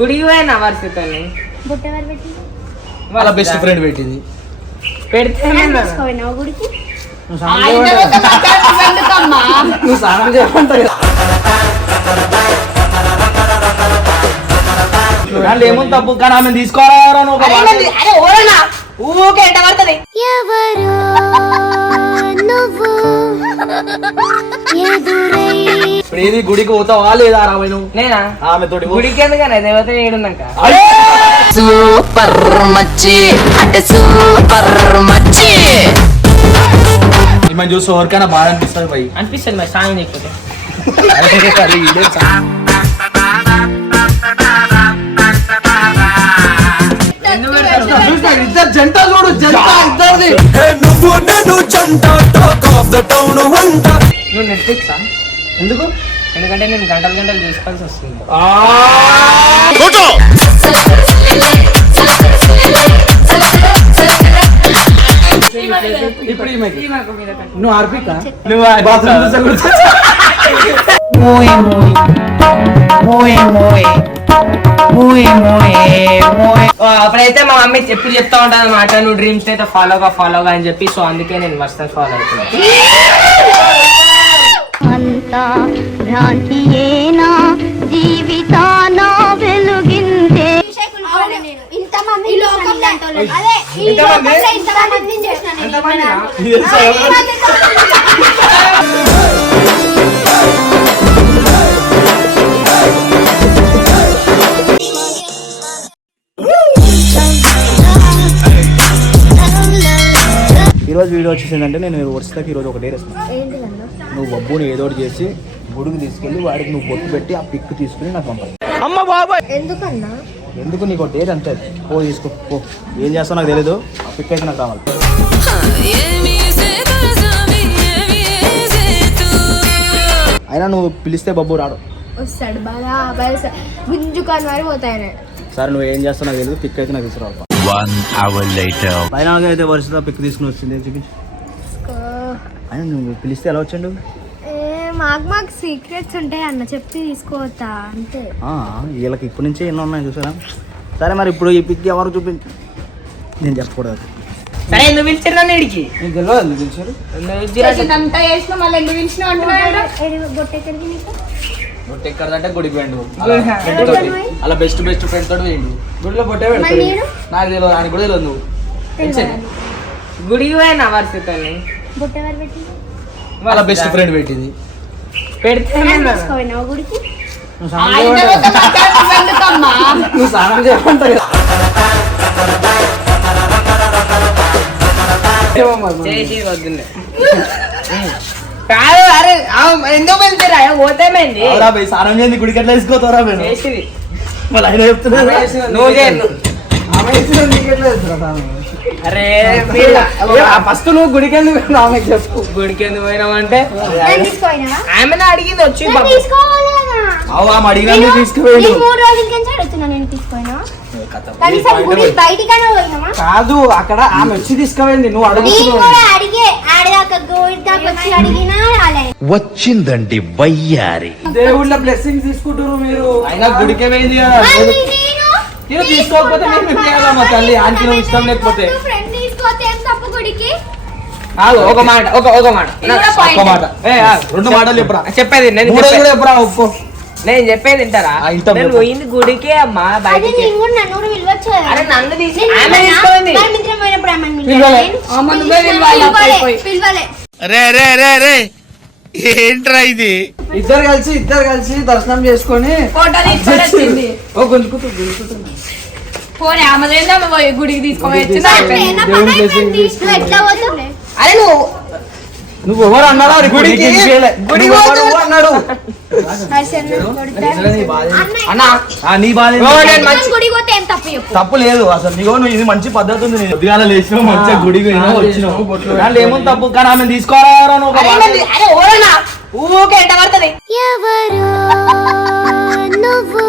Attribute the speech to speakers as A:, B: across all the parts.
A: గుడికి పోయినా వర్షితోని.
B: బుట్ట ఎవరు పెట్టింది
C: వాళ్ళ బెస్ట్ ఫ్రెండ్ పెట్టింది
A: పెడితే
B: తీసుకోపోయినావు గుడికి?
C: నువ్వు స్నానం చేయమంటావు? నువ్వు స్నానం చేయమంటావు? కదా. దాంట్లో ఏముంది తప్పు కానీ ఆమె తీసుకోరా నువ్వు ఒక మాట.
A: అరే ఓరనా? ఊకే పడుతుంది.
B: ఎవరు నువ్వు
C: ఇప్పుడు ఏది గుడికి పోతావా లేదా రావై నువ్వు
A: నేనా?
C: ఆమె తోటి.
A: గుడికి ఎందుకనే దేవత ఏడున్నాక!
D: సూపర్ మచ్చి. అంటే సూపర్ మచ్చి.
C: ఈమె చూసి ఎవరికైనా బాగా అనిపిస్తుంది పోయి
A: అనిపిస్తుంది మరి స్నానం చేయకపోతే.
C: ఇద్దరు జంట చూడు జంట ఇద్దరిది.
E: నువ్వు నేను జంట టాక్ ఆఫ్ ద టౌన్ వంట.
A: నువ్వు నెట్ఫ్లిక్సా
C: ఎందుకు?
A: ఎందుకంటే నేను గంటలు గంటలు చూసుకోవాల్సి వస్తుంది.
C: నువ్వు ఆర్పిక
A: నువ్వు.
C: బాత్రూమ్
D: muy muy
A: అప్పుడైతే మా మమ్మీ ఎప్పుడు చెప్తా ఉంటాను అనమాట నువ్వు డ్రీమ్స్ అయితే ఫాలోగా ఫాలోగా అని చెప్పి. సో అందుకే నేను మస్తు ఫాలో అవుతున్నాను
C: ఈరోజు వీడియో వచ్చేసిందంటే నేను వరుసకి ఈరోజు ఒక డేర్ ఇస్తాను
B: ఏంటిదన్నా?
C: నువ్వు బొబ్బుని ఏదో ఒకటి చేసి గుడికి తీసుకెళ్ళి వాడికి నువ్వు బొట్టు పెట్టి ఆ పిక్ తీసుకుని నాకు పంపాలి.
B: ఎందుకన్నా?
C: ఎందుకు నీకు ఒక డేట్ అంతే? పో తీసుకో పో. ఏం చేస్తావు నాకు తెలియదు ఆ పిక్ అయితే నాకు కావాలి అయినా నువ్వు పిలిస్తే బొబ్బు రాడు.
B: వస్తాడు బాగా బాగా గుంజుకొని మరి పోతాయనే
C: సరే నువ్వు ఏం చేస్తావు నాకు తెలియదు పిక్ అయితే నాకు తీసుకురావాలి. ఫైనల్గా అయితే వరుసగా పిక్ తీసుకుని వచ్చింది. చూపించు అయినా నువ్వు పిలిస్తే ఎలా వచ్చిండు?
B: మాకు మాకు సీక్రెట్స్ ఉంటాయి అన్న చెప్పి తీసుకోవద్దా అంతే.
C: ఆ, వీళ్ళకి ఇప్పటి నుంచే ఎన్నో ఉన్నాయి చూసారా? సరే మరి ఇప్పుడు ఈ పిక్ ఎవరు చూపించు నేను చెప్పకూడదు.
A: సరే ఎందుకు నీడికి
C: నీకు తెలియదు ఎందుకు పిలిచారు?
B: అంతా చేసిన మళ్ళీ ఎందుకు పిలిచిన బొట్టెక్కడికి
C: బొట్టు ఎక్కడదంటే గుడికి ఫ్రెండ్ తోటి. అలా బెస్ట్ బెస్ట్ ఫ్రెండ్ తోటి పోయిండు. గుడిలో పొట్టే పెడతాడు.
B: నేను?
C: నాకు తెలియదు ఆయన కూడా తెలియదు నువ్వు?
A: గుడికి పోయినా వర్షితోని
C: వాళ్ళ బెస్ట్ ఫ్రెండ్ పెట్టింది.
A: పెడితే
B: గుడికి?
C: నువ్వు స్నానం చేయమంటావు.
A: చేసి వద్దులే. కాదు అరే ఎందుకు వెళ్తారా పోతేమైంది
C: స్నానం చేయండి గుడికి ఎట్లా వేసుకోతారా నేను
A: చేసింది.
C: మళ్ళీ ఆయన చెప్తున్నా.
A: నువ్వు చేయను
C: ఆమె?
A: అరే
C: ఫస్ట్ నువ్వు గుడికి ఎందుకు ఆమెకు చెప్పు.
A: గుడికి ఎందుకు
B: తీసుకోపోయినావా?
A: ఆమెను అడిగింది వచ్చి
B: నన్ను
A: పాపం.
B: తీసుకోవాలి కదా.
C: అవు ఆమె అడిగినా
B: నేను-
C: తీసుకుపోయాడు.
B: నేను మూడు రోజుల నుంచి అడుగుతున్నా నేను తీసుకోయినా
C: కాదు అక్కడ ఆమె వచ్చి తీసుకుపోయింది నువ్వు
B: నేను
C: అడుగుతున్నావు.
E: వచ్చిందండి వయ్యారి.
C: దేవుళ్ళ బ్లెస్సింగ్ తీసుకుంటారు మీరు. అయినా గుడికే పోయింది కదా. తీసుకోకపోతే మేము మా తల్లి? ఆంటీ నువ్వు ఇష్టం లేకపోతే.
A: ఒక మాట ఒక ఒక మాట.
C: ఒక్క మాట. రెండు మాటలు చెప్పురా?
A: చెప్పేది నేను
C: కూడా ఒప్పుకో.
A: నేను చెప్పేది వింటారా? నేను. పోయింది గుడికే అమ్మా
B: అది
A: బయటికి. అరే నన్ను తీసి ఆమె? తీసుకోండి? ఆమె.
E: రే రే రే రే. ఏంట్రా ఇది?
C: ఇద్దరు కలిసి ఇద్దరు కలిసి దర్శనం చేసుకొని ఓ
F: పోనీ ఆమెదేందా గుడికి
B: పోతావు?
A: అరే నువ్వు
C: నువ్వు ఎవరు అన్నాడా? గుడికి అన్నాడు.
B: అన్న,
C: నీ బాధ
B: తప్పు
C: లేదు అసలు. నీకో నువ్వు ఇది మంచి పద్ధతి ఉంది. నేను ఉదయాల లేచినావు మంచిగా గుడికి పోయినావు వచ్చినావు. దాంట్లో ఏముంది తప్పు? కానీ ఆమె తీసుకోరా నువ్వు
A: ఊకే ఎంట పడుతుంది.
B: ఎవరు నువ్వు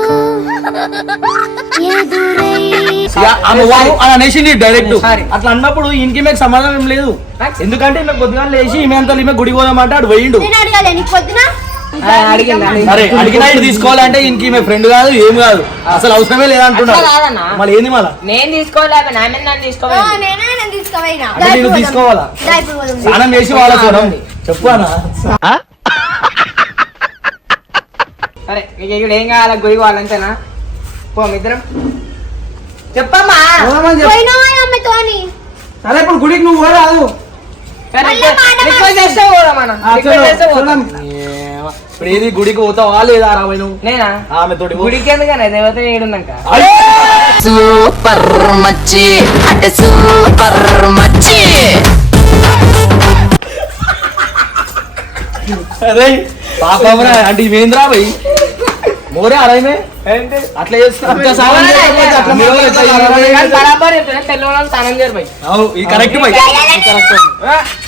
C: అని డైరెక్ట్
A: Sorry.
C: అట్లా అన్నప్పుడు ఇంటికి మీకు సమాధానం ఏం లేదు. ఎందుకంటే ఈమె కొద్దిగా లేచి ఈమె అంతా ఈమె గుడి పోదామంటే అటు పోయిండు. సరే అడిగినా ఇది తీసుకోవాలంటే ఇంక ఈమె ఫ్రెండ్ కాదు ఏం కాదు. అసలు అవసరమే లేదంటున్నాడు. మళ్ళీ ఏంది మళ్ళా?
A: నేను తీసుకోవాలి?
B: నేనే
C: తీసుకోవాలా. స్నానం చేసి వాళ్ళ చూడం చెప్పు అన్న.
A: సరే ఇక ఇక్కడ ఏం కావాలి? గురి కావాలంతేనా పో మీ ఇద్దరం చెప్పమ్మా
G: సరే ఇప్పుడు గుడికి నువ్వు రాదు
A: సరే,
B: మళ్ళీ మాట
A: రిక్వెస్ట్ చేస్తే పోదాం మనం. రిక్వెస్ట్ చేస్తే పోదాం.
C: ఇప్పుడు ఏది గుడికి పోతావా లేదా రావై నువ్వు?
A: నేనా?
C: ఆమె తోటి.
A: గుడికి ఎందుకనే దేవత ఏడున్నాక
D: సూపర్ మచ్చి. అంటే సూపర్ మచ్చి.
C: అరే పాపమరా అంటే ఇవేంద్రా భయ్ మోరే అట్లా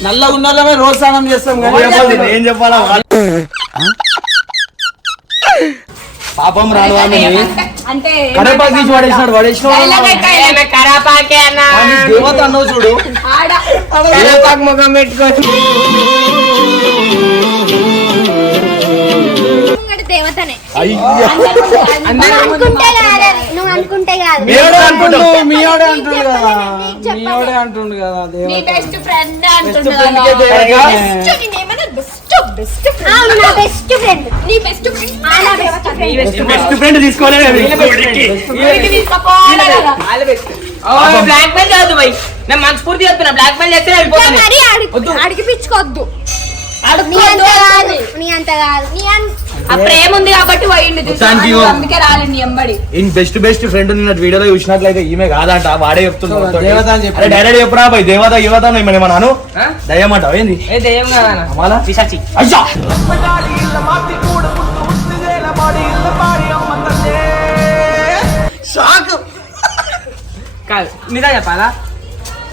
G: నల్ల ఉన్నోళ్ళమే రోజు స్నానం చేస్తాం
C: ఏం చెప్పాలి? పాపం రాను ఆమె
F: అంటే
C: కరేపాకు తీసి పడేసినాడు పడేసినాడు.
A: కరాపాకే అన్న.
C: వాడిని దేవత అన్నావు చూడు.
F: ఆడ.
A: కరాపాకు ముఖం పెట్టుకొని
B: ముంగట దేవతనే. కాదు. నువ్వు అనుకుంటే కాదు.
G: అంటుండు కదా అంటుండు కదా. దేవత.
F: బెస్ట్ ఫ్రెండ్ బెస్ట్ బెస్ట్
B: ఆ, నా బెస్ట్ ఫ్రెండ్
F: నీ బెస్ట్ ఫ్రెండ్
B: బెస్ట్ ఫ్రెండ్
C: తీసుకోలేదు
A: బ్లాక్ మెయిల్ చేయొద్దు భయ్ నేను మనస్ఫూర్తి చెప్తున్నా బ్లాక్ మెయిల్ చేస్తే వెళ్ళిపోతాను.
B: మరి అడిగి అడిగిపించుకోవద్దు. నీ అంత కాదు. నీ అంత
F: కాబట్టి పోయిండు అందుకే రాలండి ఎంబడి
C: ఇన్ బెస్ట్ బెస్ట్ ఫ్రెండ్ నిన్న వీడియోలో చూసినట్లయితే ఈమె కాదంట వాడే చెప్తున్నాడు
G: సో, దేవత అని చెప్పి.
C: డైరెక్ట్ చెప్పురా భయ్ దేవత యువత ఏమన్నాను? ఏంది?
A: దెయ్యం కదా
C: అమ్మాలా?
A: పిశాచి.
C: అయ్యా!
A: కాదు నిజం చెప్పాలా?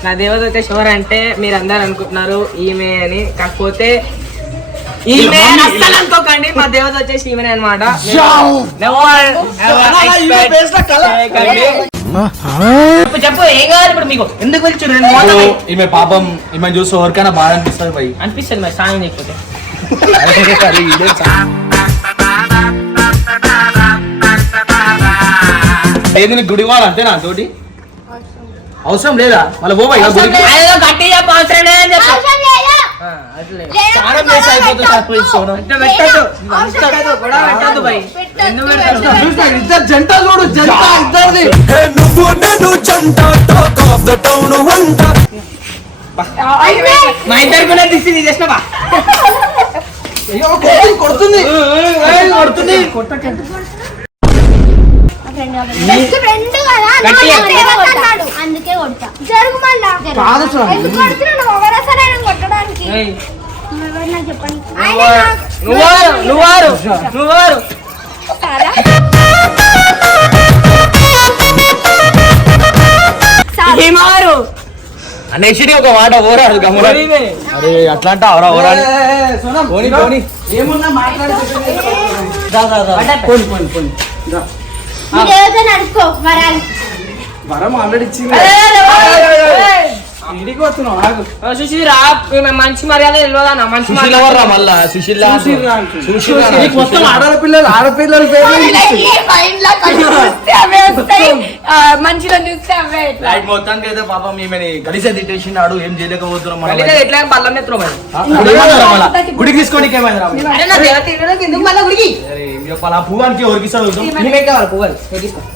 A: నా దేవత వచ్చేసి ఎవరు అంటే మీరు అందరు అనుకుంటున్నారు ఈమె అని. కాకపోతే ఈమె అని అస్సలు అనుకోకండి మా దేవత వచ్చేసి ఈమెనే అనమాట చెప్పు ఏం కావాలి ఇప్పుడు మీకు? ఎందుకు అయ్యి-
C: ఈమె పాపం ఈమె చూసి ఎవరికైనా బాగా అనిపిస్తుంది భయ్.
A: అనిపిస్తుంది మరి సాయం చేయకపోతే.
C: ఏది నీకు గుడి వాళ్ళు అంతే నాతోటి అవసరం లేదా. మళ్ళీ
A: గట్టి చెప్పు అవసరం లేదని చెప్పు.
G: ఇద్దరు జంట చూడు జంట ఇద్దరిది.
E: నువ్వు నేను జంట టాక్ ఆఫ్ ద టౌన్ వంట.
A: మా ఇద్దరు కూడా తీసేసినవా
G: అయ్యో, కొడుతుంది, కొడుతుంది. కొడుతుంది.
B: బెస్ట్ ఫ్రెండ్ కదా.
A: గట్టిగా.
B: నా దేవత అన్నాడు అందుకే కొడతా. జరుగు మళ్ళా.
G: కాదు స్వామి.
B: ఎందుకు కొడుతున్నావు? ఎవరు అసలు ఆయన కొట్టడానికి.
A: ఏయ్,
B: ఎవరు నాకు చెప్పండి. ఆయన
A: నువ్వారు
B: నాకు-
A: నువ్వారు నువ్వారు నువ్వారు
B: చాలా
A: ఏమారు
C: నెక్స్ట్ ఒక మాట ఓరా అది గమ్మున. అరే అట్లా అంటే అవరా ఓరా అని. పోనీ, పోనీ.
G: ఏమున్నా మాట్లాడి దా, దా, దా. పోనీ, పోనీ, పోనీ. దా. వరం ఆల్రెడీ ఇచ్చింది. ఇంటికి వస్తున్నావు ఆగు.
A: సుశీరా ఈమె మంచి మర్యాద తెలియదా మంచి
C: సుశీల
A: మర్యాద
C: ఎవర్రా మళ్ళా సుశీల
G: సుశీల అంటుంది.
C: సుశీల
G: నీకు మొత్తం ఆడపిల్లలు ఆడపిల్లల పేర్లు
F: మంచిగా చూస్తే అవే. ఇట్లా.
C: లైట్ మొత్తానికి అయితే పాపం ఈమెని కలిసే తిట్టేసినాడు ఏం చేయలేకపోతున్నాం మనం
A: ఎట్లా బల్లం
C: ఆ, గుడికి? గుడికి తీసుకోనికి ఏమైందిరా మళ్ళా?
A: అరే నా దేవత ఇవ్వడానికి ఎందుకు మళ్ళా గుడికి
C: అరే ఏం చెప్పాలి ఆ పువ్వానికి ఎవరికి ఇస్తాడు చూద్దాం.
A: నీవే కావాలి పువ్వులు.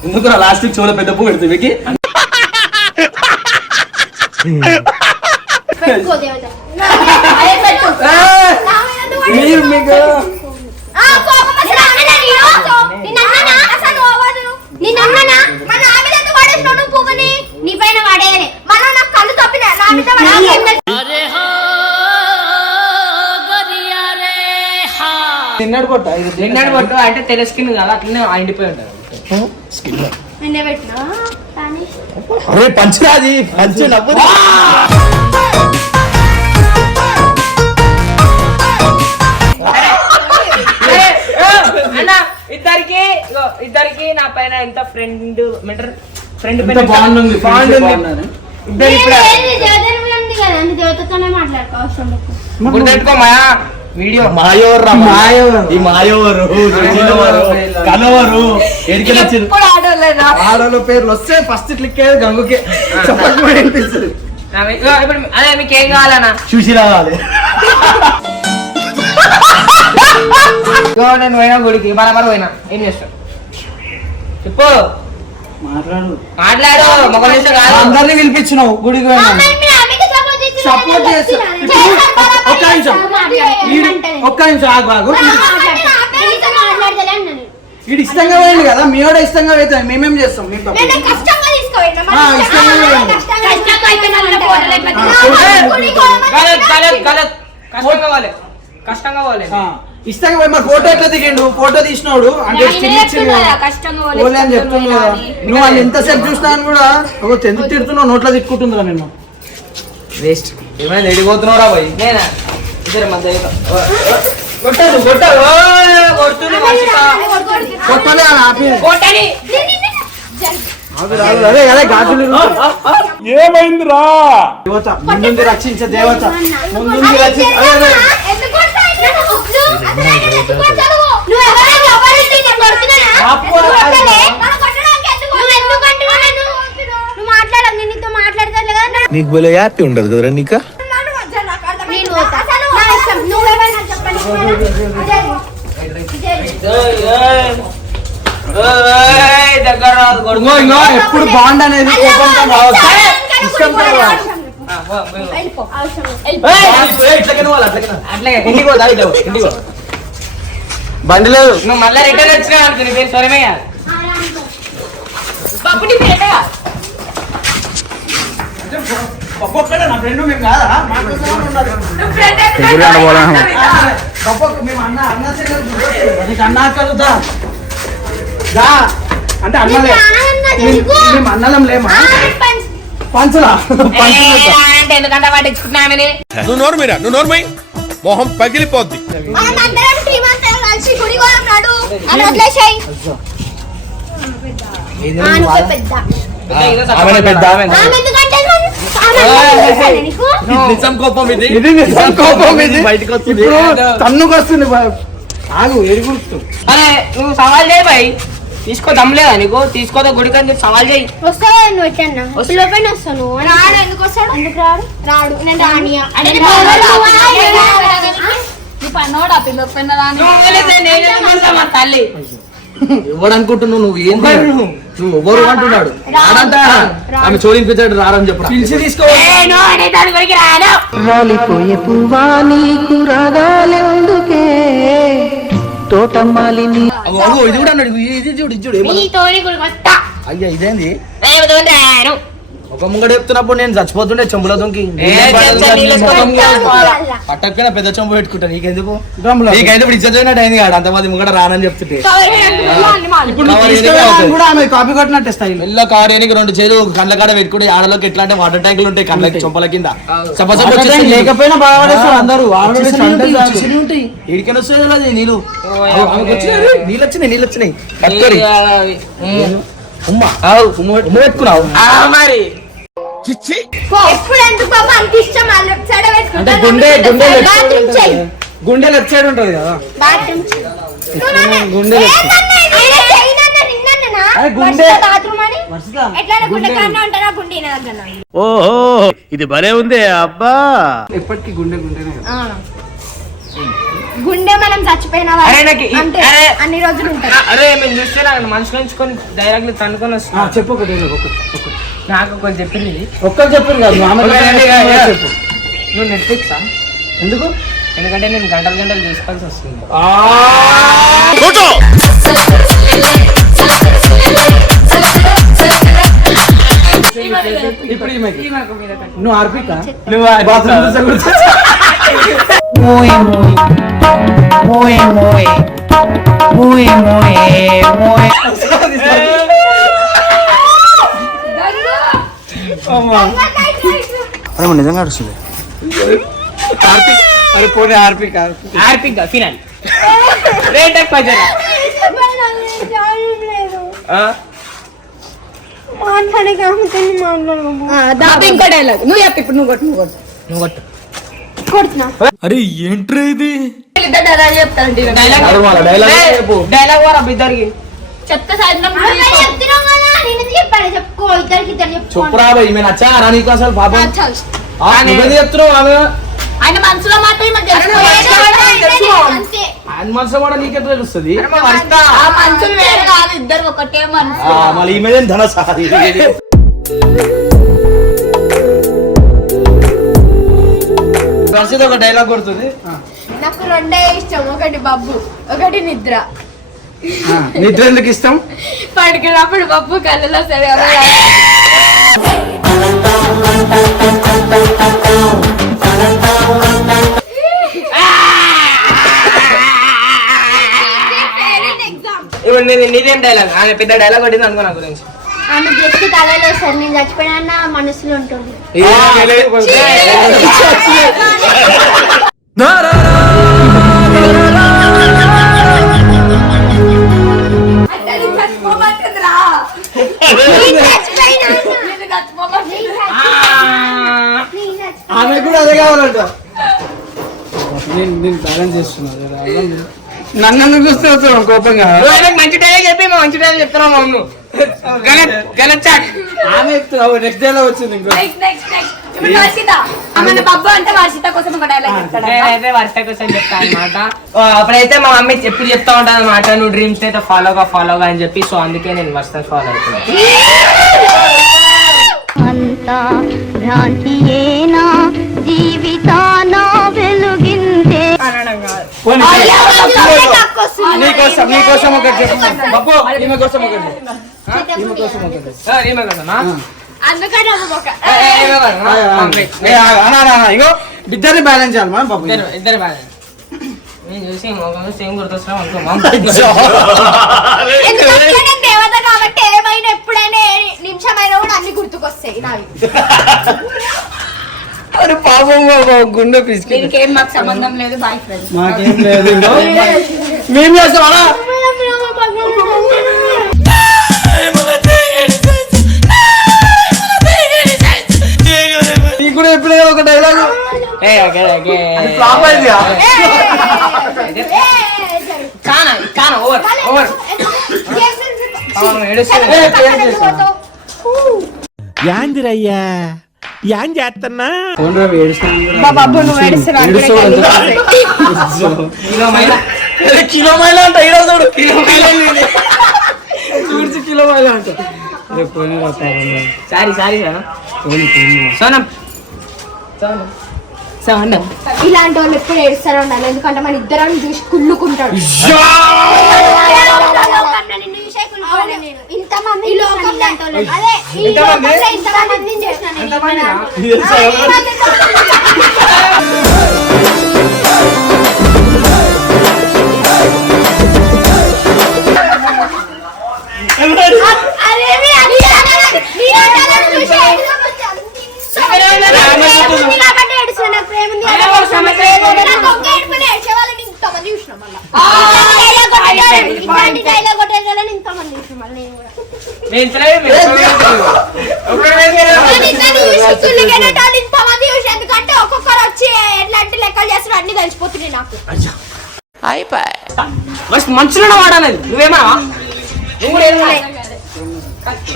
C: ఎందుకురా లాస్ట్ వీక్ చెవులో పెద్ద పువ్వు పెడుతుంది మీకు
B: పెట్టుకో దేవత
F: అదే పెట్టు.
B: నా మీద నువ్వు
G: మీరు మీకు
A: నిన్నటి పట్టు అంటే తెల్ల స్కిన్ కదా అట్లనే ఎండిపోయి ఉంటుంది
B: నిన్నే పెట్టినా? కానీ?
C: అరే పంచరాది పంచు నవ్వు
A: అరే, ఓ, అన్న ఇద్దరికి ఇద్దరికి నా పైన ఎంత ఫ్రెండ్ ఏమంటారు ఫ్రెండ్
G: ఎంత బాండ్ ఉంది
A: బాండ్ ఉంది? ఇద్దరు ఇప్పుడు
B: మాట్లాడుకో అవసరం లేదు.
A: వీడియో
C: మాయోరు రా
G: మాయోరు.
C: ఈ మాయోరు కలవరు
G: ఆడోళ్ళ పేర్లు వస్తే ఫస్ట్ క్లిక్ అయ్యేది గంగుకే. చెప్పకపోయి అనిపిస్తుంది
A: ఇప్పుడు అదే మీకు ఏం కావాలన్నా
C: చూసి రావాలి
A: నేను పోయినా గుడికి బరాబర్ పోయినా. ఏం చేస్తావు? చెప్పు.
G: మాట్లాడు.
A: మాట్లాడు కాదు.
G: అందరినీ పిలిపించినావు గుడికి పోయినా
B: మరి మీరు ఆమెకి support చేస్తున్నారు.
G: సపోర్ట్ చేస్తా.
B: చేస్తారు
G: ఒక్క నిమిషం? ఒక్క నిమిషం ఆగు
B: అన్నాను.
G: వీడు ఇష్టంగా పోయింది కదా మీ వాడు ఇష్టంగా అయితే మేమేం చేస్తాం? మీకు ఇష్టంగా పోయి మరి ఫోటో ఎట్లా దిగిండు? ఫోటో తీసినోడు? అంటే అని. నువ్వు వాళ్ళు ఎంతసేపు చూసినా అని కూడా ఒక ఎందుకు తిడుతున్నావు నోట్లో తిట్టుకుంటుందిరా నేను
A: వేస్ట్. ఏమైనా ఎడిపోతున్నావురా పోయి నేనా? ఇద్దరు మధ్య కొట్టదు కొట్టదు. కొడుతుంది.
G: కొట్టలే ఆపి.
A: కొట్టని.
E: ఏమైందిరా?
G: దేవత ముందుంది రక్షించే దేవత. ముందుంది
B: అది
G: రక్షించే?
C: వాళ్ళు అట్లకనే
A: అట్లే
C: ఇంటికి పోతా ఇట్లా పో, ఇంటికి పో.
G: బండి లేదు
A: నువ్వు మళ్ళీ రిటర్న్ వచ్చినా అనుకో నీ పేరు స్వరమే కాదు
F: బాబు నీ పేట
G: ఒక్కొక్కడే నా ఫ్రెండ్ మేము కాదా? ఉన్నారు. ఒక్కొక్క మేము అన్న అన్న చెల్లెలు అన్న దా అంటే అన్నలే మేము- అన్నలం లేమా?
B: ఆ, పంచ్.
G: పంచలా? పంచలా
A: అంటే ఎందుకంటే పట్టించుకుంటున్నామని
E: నువ్వు నోరు మీరా? నువ్వు నోరు మై మొహం పగిలిపోద్ది.
B: పెద్ద.
C: నిజం కోపం ఇది.
G: ఇది నిజం కోపం ఇది.
C: బయటకు వస్తుంది.
G: ఇప్పుడు తన్నుకు వస్తుంది బా- ఆగు ఎరుగుతూ
A: అరే నువ్వు సవాల్ చేయి బాయ్ తీసుకో దమ్లేదా నీకు? తీసుకోదా గుడికి అని సవాల్ చేయి.
B: వస్తావా నువ్వు వస్తాను. రాడు ఎందుకు వస్తాడు? ఎందుకు రాడు? రాడు. నేను రానియా
F: పన్నోడా?
A: తల్లి.
C: ఎవడు అనుకుంటున్నావు నువ్వు ఏం నువ్వు ఎవరు అంటున్నాడు? రాడంట ఆమె చోరింపించాడు రారని చెప్పు
G: పిలిచి తీసుకో.
A: ఏ, నువ్వు అనే దాని గురికి రాను
D: రాలిపోయే పువ్వా నీకు రాగాలెందుకే? తోటమాలిని
C: అగో, అగో, ఇది కూడా అన్నాడు. ఇది ఇది చూడు ఇది చూడు. అయ్యా ఇదేంది? ఒక ముంగడు చెప్తున్నప్పుడు నేను చచ్చిపోతుండే చెంబుల దొంకి.
A: వేసుకో.
C: పట్టకపోయినా పెద్ద చెంబు పెట్టుకుంటా నీకెందుకు. నీకైతే ఇప్పుడు ఇచ్చేది అయింది కాదు అంతమంది ముంగడ రానని చెప్తుంటే.
G: కాపీ కొట్టినట్టే
C: రెండు చేతులు కళ్ళ కాడ పెట్టుకుంటే ఆడలోకి ఎట్లా అంటే వాటర్ ట్యాంకులు ఉంటాయి కళ్ళకి చొంపల కింద. నీళ్ళు.
G: లేకపోయినా బాగా అందరూ.
C: అది వచ్చినాయి, నీళ్ళు వచ్చినాయి. నీళ్ళు. ఉమ్మ. ఉమ్మ ఉమ్మ పెట్టుకున్నావు.
A: ఆ, మరి
B: ఎప్పుడు ఎందుకు బాబా అంత ఇష్టం? ఆ లెఫ్ట్ సైడ్
G: అంటే గుండె గుండె లెఫ్ట్ సైడ్
B: బాత్రూమ్
G: ఉంటుంది
B: చెయ్యి
G: కదా. గుండె లెఫ్ట్ సైడ్ ఉంటుంది కదా.
B: బాత్రూమ్ చెయ్యి
G: గుండె లెఫ్ట్ అరే గుండె.
B: బాత్రూమ్ అని?
G: వర్షిత,
B: ఎట్లా గుండె
G: గుండె.
B: కన్నా ఉంటారా గుండె దగ్గర
E: ఓహో ఇది భలే ఉంది అబ్బా.
G: ఎప్పటికీ గుండె గుండెనే కదా.
B: గుండె మనం చచ్చిపోయిన అంటే. అన్ని రోజులు ఉంటాయి.
A: అరే మేము చూస్తే నాకు మనుషులు ఉంచుకొని డైరెక్ట్ తనుకొని వస్తున్నా.
G: చెప్పు ఒకటి ఒకటి ఒకటి.
A: నాకు కొంచెం చెప్పింది.
G: ఒక్కరు చెప్పారు కాదు
A: ఒకటి
G: చెప్పు.
A: నువ్వు నెట్ఫ్లిక్సా
G: ఎందుకు?
A: ఎందుకంటే నేను గంటలు గంటలు తీసుకోవాల్సి వస్తుంది.
G: ఇప్పుడు. నువ్వు ఆర్పిక నువ్వు bathroom
D: muy muy. Muy muy muy. Muy
C: అరే మరి నిజంగా అడుస్తుంది
G: అరే పోనీ ఆర్పిక ఆర్పిక.
A: ఆర్పిక్ ఫినాలి రేట్ ఎక్కువ జరా
F: దాంతో ఇంకో డైలాగ్ నువ్వు చెప్పు ఇప్పుడు నువ్వు కొట్టు నువ్వు కొట్టు
A: నువ్వు కొట్టు
B: కొడుతున్నా
E: అరే ఏంట్రా ఇది
F: వీళ్ళిద్దరు డైలాగ్ చెప్తారండి.
A: డైలాగ్ వారా ఇద్దరికి
F: చెప్తా సాయంత్రం.
C: చెప్పురా ఈమె నచ్చారా నీకు అసలు పాపం. నువ్వేంది చెప్తున్నావు ఆమె?
F: ఆయన మనసులో మాట ఈమెకు తెలుసు.
B: ఏదో ఒకటి అంటే అంతే.
C: ఆయన మనసు కూడా నీకెట్లా తెలుస్తుంది?
F: ఆ మనసులు వేరు కాదు ఇద్దరు ఒకటే మనసు.
C: ఆ, మళ్ళీ ఈమె ధన సారి?
G: ఒక డైలాగ్ కొడుతుంది. ఆ,
F: నాకు రెండే ఇష్టం. ఒకటి బబ్బు ఒకటి నిద్ర.
G: ఆ, నిద్ర ఎందుకు ఇష్టం?
F: పడుకున్నప్పుడు బబ్బు కళ్ళలో సరే
A: ఇప్పుడు నేను నీదేం డైలాగ్ ఆమె పెద్ద డైలాగ్ కొట్టింది అనుకో నా గురించి.
B: ఆమె జస్ట్ తలలో సార్ నేను చచ్చిపోయినా మనసులో ఉంటుంది.
G: ఆమె కూడా అదే కావాలంట. నేను నేను బ్యాలెన్స్ చేస్తున్నా. నన్ను చూస్తే వస్తున్నావు? కోపంగా?
A: మంచి డైలాగ్ చెప్పి మంచి డైలాగ్ చెప్తున్నావు మా అమ్మ. గలత్ గలత్ చాట్.
G: ఆమె చెప్తున్నావు నెక్స్ట్ డే లో వచ్చింది ఇంకో.
F: నెక్స్ట్ నెక్స్ట్ నెక్స్ట్ ఇప్పుడు వర్షిత ఆమె బబ్బు అంటే వర్షిత కోసం ఒక డైలాగ్ చెప్తాడు?
A: నేనైతే వర్ష కోసం చెప్తా అనమాట అప్పుడైతే మా మమ్మీ ఎప్పుడు చెప్తా ఉంటాను అనమాట నువ్వు డ్రీమ్స్ అయితే ఫాలోగా ఫాలోగా అని చెప్పి. సో అందుకే నేను వర్ష ఫాలో అవుతున్నాను
B: అంతా భ్రాంతియేనా? జీవితాన వెలుగిందే
G: పోనీ. నీకోసం నీకోసం ఒకటి చెప్పు. బాబు ఈమె కోసం ఒకటి చెప్పు. ఈమె కోసం ఒకటి
A: ఈమె?
G: ఇగో ఇద్దరిని బ్యాలెన్స్ చేయాలి మనం బాబు
A: ఇద్దరు బాగా నేను చూసి మొగం సేమ్ అనుకో
B: దేవత కాబట్టి ఏమైనా ఎప్పుడైనా ఏ నిమిషమైనా కూడా అన్ని గుర్తుకొస్తాయి నావి
G: అరే పాపం బాబు, గుండె పిసికి
F: మాకు సంబంధం లేదు బాయ్ ఫ్రెండ్
G: మాకేం లేదు మేము చేస్తాం ఎప్పుడే ఒక డైలాగ్
A: ఏ.
G: ఫ్లాప్ అయింది
A: చానా చానా ఓవర్ ఓవర్.
G: ఏ.
E: యాందిరయ్యా యాం చేస్తున్నా
F: బాబు నువ్వు
A: కిలో మైల
G: అంట ఈరోజు చూడు కిలో మైల చూసి కిలో మైల అంట.
A: Sorry sorry. సోనం సోనం
B: ఇలాంటి వాళ్ళు ఎప్పుడు ఏడుస్తూనే ఉండాలి ఎందుకంటే మన ఇద్దరం చూసి కుళ్ళుకుంటాడు. ఇంతమంది ఈ లోకంలో అదే ఈ? లోకంలో చేసిన? అరే మీ అడిగారు మీ అడిగారు చూసి ఏడుస్తాం. ఉంది కాబట్టి ఏడుస్తున్నా. నాకు ప్రేమ ఉంది కాబట్టి
A: అరే, ఒక సమస్య లేదు.
B: నాకు ఒక్క ఏడుపుని ఏడ్చే వాళ్ళని ఇంతమంది చూసినాం మళ్ళా. డైలాగ్ కొట్టేటోళ్ళని, ఇట్లాంటి డైలాగ్ కొట్టేటోళ్ళని ఇంతమంది చూసినాం మళ్ళీ నేను కూడా.
A: నేను ఇంతలేదు, మీరు ఇంతలేదు. ఒక్కడు వేసి వేరే వాళ్ళు.
B: కానీ ఇద్దరిని ఇంతమంది ఎందుకంటే ఒక్కొక్కరు వచ్చి ఎట్లాంటి లెక్కలు చేస్తారు అన్ని తెలిసిపోతున్నాయి నాకు.
A: మస్తు మంచులో వాడాలి నువ్వేమన్నా ఏమన్నా?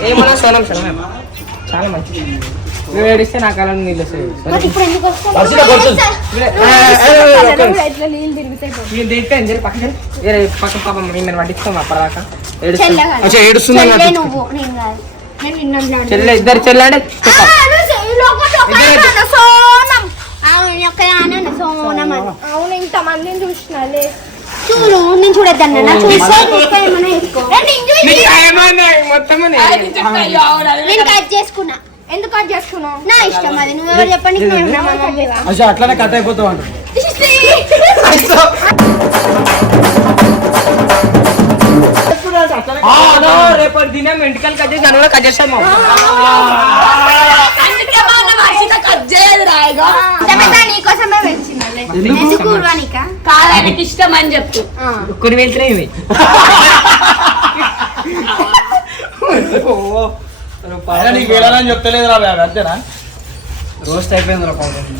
A: ఏమన్నా సోనం సోనం చాలా మంచిది. నువ్వు ఏడిస్తే నా కాలం నీళ్ళు వస్తాయి. పక్కన జరి. వేరే పక్క పాపం మేము పట్టించుకోం అప్పటిదాకా
B: చెల్లె
G: ఏడుస్తుందా
A: ఇద్దరు చెల్లె అంటే
B: ఆ, నువ్వు చె- ఈ లోకంలో ఒక ఆయన ఉన్నాడు, సోనం. అవును చూసినాలే చూడు నేను చూడొద్దన్నా. నేను కట్ చేసుకున్నా. ఎందుకు కట్ చేసుకున్నావు? నా ఇష్టం అది. నువ్వు ఎవరు చెప్పండి
G: అట్లానే కట్ అయిపోతావు అంట
A: రేపు దినం ఇంటికల్ కట్ చేసి దాన్ని కూడా కట్ చేస్తాం
F: అందుకే మా అన్న వర్షిత కట్ చేయదు రాయిగా
B: చెప్తా, నీకోసమే వచ్చిందిలే.
G: ఎందుకు?
B: ఎందుకు ఊర్వానికా?
F: కాదు ఆయనకి ఇష్టం అని చెప్పు.
B: ఆ.
A: కొన్ని వెళ్తున్నాయి ఇవి.
G: నీకు వెళ్ళాలని చెప్తలేదు రా అంతేనా? రోస్ట్ అయిపోయింది రా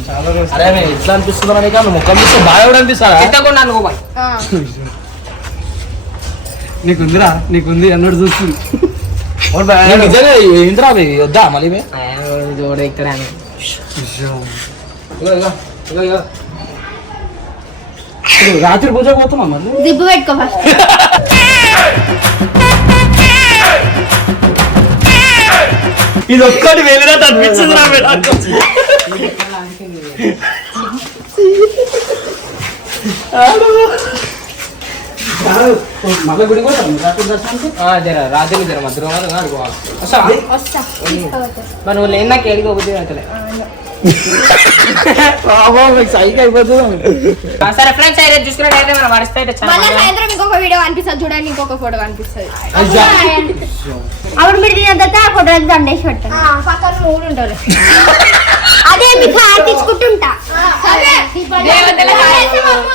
G: చాలా రోస్ట్.
C: అరే ఎట్లా అనిపిస్తుందా నీకు ముఖం చూస్తే బాగా కూడా అనిపిస్తారా?
A: ఎత్తకుండా అనుకో బాయ్
G: నీకుందిరా నీకుంది అన్నట్టు చూస్తుంది.
C: అవి వద్దా మళ్ళీ
A: ఇక్కడ.
C: ఇప్పుడు రాత్రి పూజ పోతామా మళ్ళీ?
B: జిప్పు పెట్టుకో ఫస్ట్
C: ఇది ఒక్కటి వెళ్ళినట్టు అనిపించింది రా మేడం మళ్ళీ గుడి రాత్రి
A: జర రాత్రి జర
B: వస్తా.
A: మరి నాకు ఏడికి అవుతలే సరే ఫ్రెండ్స్ అయితే చూసుకున్నట్టయితే మనం వరిస్తే అయితే
B: సాయంత్రం ఇంకొక వీడియో కనిపిస్తుంది చూడండి ఇంకొక ఫోటో కనిపిస్తుంది అప్పుడు మీరు తిన్న తర్వాత ఆ ఫోటో దండేసి పెట్టండి పక్కన మూడు ఉంటారు అదే మీకు
F: దేవతల